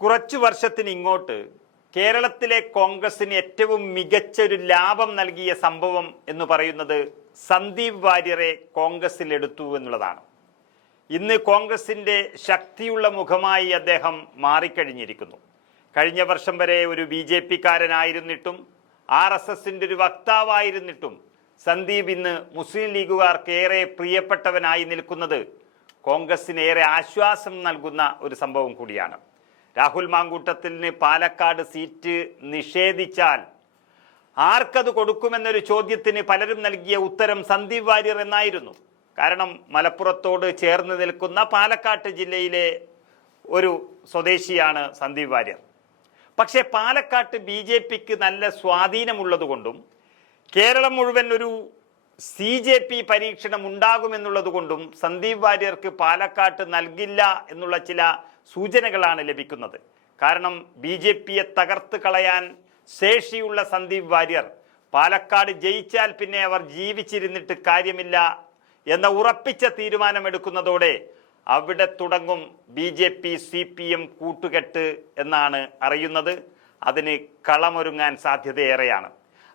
കുറച്ചു വർഷത്തിന് ഇങ്ങോട്ട് കേരളത്തിലെ കോൺഗ്രസിന് ഏറ്റവും മികച്ചൊരു ലാഭം നൽകിയ സംഭവം എന്ന് പറയുന്നത് സന്ദീപ് വാര്യരെ കോൺഗ്രസിൽ എടുത്തു എന്നുള്ളതാണ്. ഇന്ന് കോൺഗ്രസിൻ്റെ ശക്തിയുള്ള മുഖമായി അദ്ദേഹം മാറിക്കഴിഞ്ഞിരിക്കുന്നു. കഴിഞ്ഞ വർഷം വരെ ഒരു BJP-കാരനായിരുന്നിട്ടും RSSന്റെ ഒരു വക്താവായിരുന്നിട്ടും സന്ദീപ് ഇന്ന് മുസ്ലിം ലീഗുകാർക്ക് ഏറെ പ്രിയപ്പെട്ടവനായി നിൽക്കുന്നത് കോൺഗ്രസിന് ഏറെ ആശ്വാസം നൽകുന്ന ഒരു സംഭവം കൂടിയാണ്. രാഹുൽ മാങ്കൂട്ടത്തിന് പാലക്കാട് സീറ്റ് നിഷേധിച്ചാൽ ആർക്കത് കൊടുക്കുമെന്നൊരു ചോദ്യത്തിന് പലരും നൽകിയ ഉത്തരം സന്ദീപ് വാര്യർ എന്നായിരുന്നു. കാരണം മലപ്പുറത്തോട് ചേർന്ന് നിൽക്കുന്ന പാലക്കാട് ജില്ലയിലെ ഒരു സ്വദേശിയാണ് സന്ദീപ് വാര്യർ. പക്ഷേ പാലക്കാട് BJPക്ക് നല്ല സ്വാധീനമുള്ളതുകൊണ്ടും കേരളം മുഴുവൻ ഒരു CJP പരീക്ഷണം ഉണ്ടാകുമെന്നുള്ളത് കൊണ്ടും സന്ദീപ് വാര്യർക്ക് പാലക്കാട് നൽകില്ല എന്നുള്ള ചില സൂചനകളാണ് ലഭിക്കുന്നത്. കാരണം BJPയെ തകർത്ത് കളയാൻ ശേഷിയുള്ള സന്ദീപ് വാര്യർ പാലക്കാട് ജയിച്ചാൽ പിന്നെ അവർ ജീവിച്ചിരുന്നിട്ട് കാര്യമില്ല എന്ന ഉറപ്പിച്ച തീരുമാനമെടുക്കുന്നതോടെ അവിടെ തുടങ്ങും BJP CPM കൂട്ടുകെട്ട് എന്നാണ് അറിയുന്നത്. അതിന് കളമൊരുങ്ങാൻ സാധ്യതയേറെയാണ്.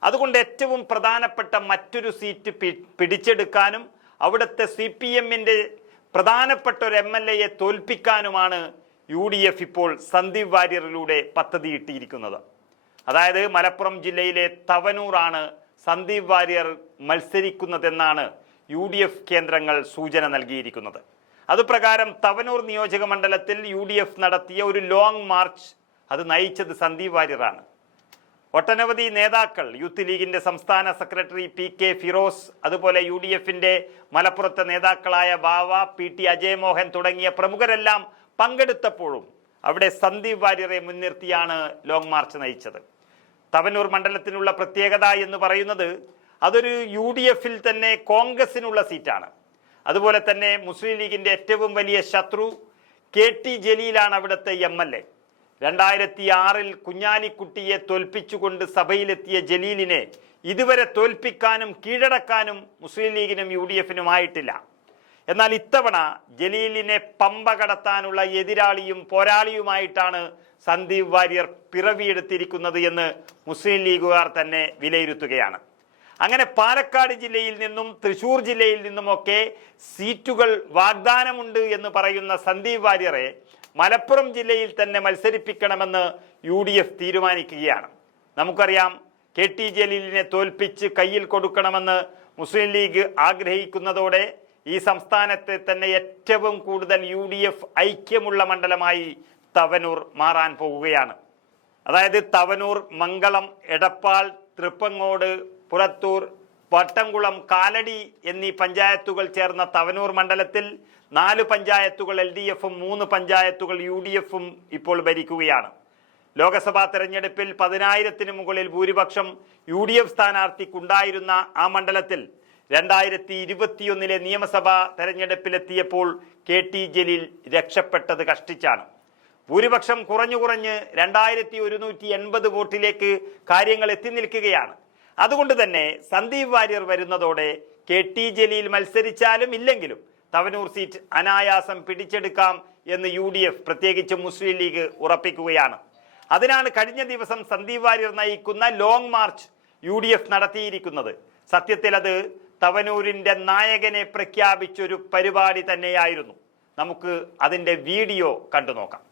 അതുകൊണ്ട് ഏറ്റവും പ്രധാനപ്പെട്ട മറ്റൊരു സീറ്റ് പിടിച്ചെടുക്കാനും അവിടുത്തെ CPMന്റെ പ്രധാനപ്പെട്ട ഒരു MLAയെ തോൽപ്പിക്കാനുമാണ് UDF ഇപ്പോൾ സന്ദീപ് വാര്യരിലൂടെ പദ്ധതിയിട്ടിരിക്കുന്നത്. അതായത് മലപ്പുറം ജില്ലയിലെ തവനൂറാണ് സന്ദീപ് വാര്യർ മത്സരിക്കുന്നതെന്നാണ് UDF കേന്ദ്രങ്ങൾ സൂചന നൽകിയിരിക്കുന്നത്. അതുപ്രകാരം തവനൂർ നിയോജക മണ്ഡലത്തിൽ UDF നടത്തിയ ഒരു ലോങ് മാർച്ച് അത് നയിച്ചത് സന്ദീപ് വാര്യറാണ്. ഒട്ടനവധി നേതാക്കൾ, യൂത്ത് ലീഗിന്റെ സംസ്ഥാന സെക്രട്ടറി PK ഫിറോസ്, അതുപോലെ UDFന്റെ മലപ്പുറത്തെ നേതാക്കളായ ബാവ, PT അജയ് മോഹൻ തുടങ്ങിയ പ്രമുഖരെല്ലാം പങ്കെടുത്തപ്പോഴും അവിടെ സന്ദീപ് വാര്യരെ മുൻനിർത്തിയാണ് ലോങ് മാർച്ച് നയിച്ചത്. തവനൂർ മണ്ഡലത്തിനുള്ള പ്രത്യേകത എന്ന് പറയുന്നത് അതൊരു UDFൽ തന്നെ കോൺഗ്രസിനുള്ള സീറ്റാണ്. അതുപോലെ തന്നെ മുസ്ലിം ലീഗിന്റെ ഏറ്റവും വലിയ ശത്രു KT ജലീലാണ് അവിടുത്തെ MLA. 2006 കുഞ്ഞാലിക്കുട്ടിയെ തോൽപ്പിച്ചുകൊണ്ട് സഭയിലെത്തിയ ജലീലിനെ ഇതുവരെ തോൽപ്പിക്കാനും കീഴടക്കാനും മുസ്ലിം ലീഗിനും UDFനുമായിട്ടില്ല. എന്നാൽ ഇത്തവണ ജലീലിനെ പമ്പ കടത്താനുള്ള എതിരാളിയും പോരാളിയുമായിട്ടാണ് സന്ദീപ് വാര്യർ പിറവിയെടുത്തിരിക്കുന്നത് എന്ന് മുസ്ലിം ലീഗുകാർ തന്നെ വിലയിരുത്തുകയാണ്. അങ്ങനെ പാലക്കാട് ജില്ലയിൽ നിന്നും തൃശ്ശൂർ ജില്ലയിൽ നിന്നുമൊക്കെ സീറ്റുകൾ വാഗ്ദാനമുണ്ട് എന്ന് പറയുന്ന സന്ദീപ് വാര്യരെ മലപ്പുറം ജില്ലയിൽ തന്നെ മത്സരിപ്പിക്കണമെന്ന് UDF തീരുമാനിക്കുകയാണ്. നമുക്കറിയാം, KT ജലീലിനെ തോൽപ്പിച്ച് കയ്യിൽ കൊടുക്കണമെന്ന് മുസ്ലിം ലീഗ് ആഗ്രഹിക്കുന്നതോടെ ഈ സംസ്ഥാനത്തെ തന്നെ ഏറ്റവും കൂടുതൽ UDF ഐക്യമുള്ള മണ്ഡലമായി തവനൂർ മാറാൻ പോകുകയാണ്. അതായത് തവനൂർ, മംഗളം, എടപ്പാൾ, തൃപ്പങ്ങോട്, പുറത്തൂർ, വട്ടംകുളം, കാലടി എന്നീ പഞ്ചായത്തുകൾ ചേർന്ന തവനൂർ മണ്ഡലത്തിൽ 4 പഞ്ചായത്തുകൾ LDFും 3 പഞ്ചായത്തുകൾ UDFും ഇപ്പോൾ ഭരിക്കുകയാണ്. ലോക്സഭാ തെരഞ്ഞെടുപ്പിൽ 10,000-ന് മുകളിൽ ഭൂരിപക്ഷം UDF സ്ഥാനാർത്ഥിക്കുണ്ടായിരുന്ന ആ മണ്ഡലത്തിൽ 2021 നിയമസഭാ തെരഞ്ഞെടുപ്പിലെത്തിയപ്പോൾ KT ജലീൽ രക്ഷപ്പെട്ടത് കഷ്ടിച്ചാണ്. ഭൂരിപക്ഷം കുറഞ്ഞു 2180 വോട്ടിലേക്ക് കാര്യങ്ങൾ എത്തി നിൽക്കുകയാണ്. അതുകൊണ്ട് തന്നെ സന്ദീപ് വാര്യർ വരുന്നതോടെ KT ജലീൽ മത്സരിച്ചാലും ഇല്ലെങ്കിലും തവനൂർ സീറ്റ് അനായാസം പിടിച്ചെടുക്കാം എന്ന് UDF, പ്രത്യേകിച്ച് മുസ്ലിം ലീഗ് ഉറപ്പിക്കുകയാണ്. അതിനാണ് കഴിഞ്ഞ ദിവസം സന്ദീപ് വാര്യർ നയിക്കുന്ന ലോങ് മാർച്ച് UDF നടത്തിയിരിക്കുന്നത്. സത്യത്തിൽ അത് തവനൂരിന്റെ നായകനെ പ്രഖ്യാപിച്ചൊരു പരിപാടി തന്നെയായിരുന്നു. നമുക്ക് അതിന്റെ വീഡിയോ കണ്ടു നോക്കാം.